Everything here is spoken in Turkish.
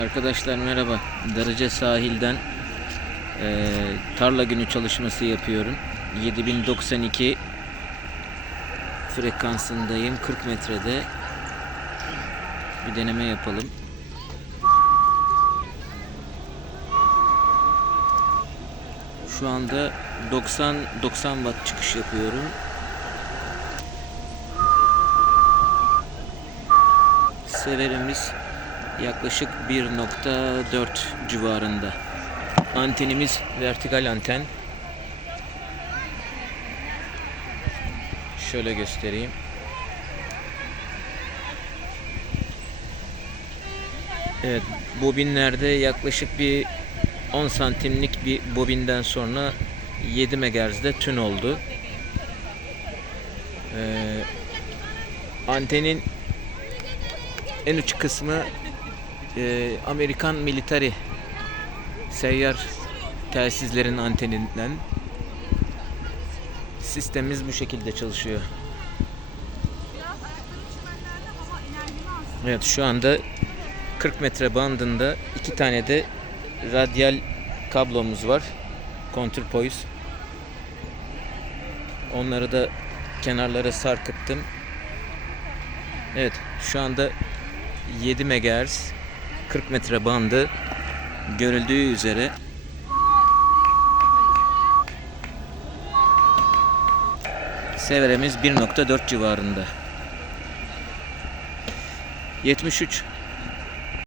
Arkadaşlar merhaba. Darıca sahilden eee, tarla günü çalışması yapıyorum. 7092 frekansındayım. 40 metrede bir deneme yapalım. Şu anda 90 90 watt çıkış yapıyorum. Severimiz yaklaşık 1.4 civarında. Antenimiz vertikal anten. Şöyle göstereyim. Evet, bobinlerde yaklaşık bir 10 santimlik bir bobinden sonra 7 MHz'de tün oldu. Ee, antenin en uç kısmı e, Amerikan military seyyar telsizlerin anteninden sistemimiz bu şekilde çalışıyor. Evet şu anda 40 metre bandında iki tane de radyal kablomuz var. Counterpoise. Onları da kenarlara sarkıttım. Evet şu anda 7 MHz 40 metre bandı görüldüğü üzere Severemiz 1.4 civarında. 73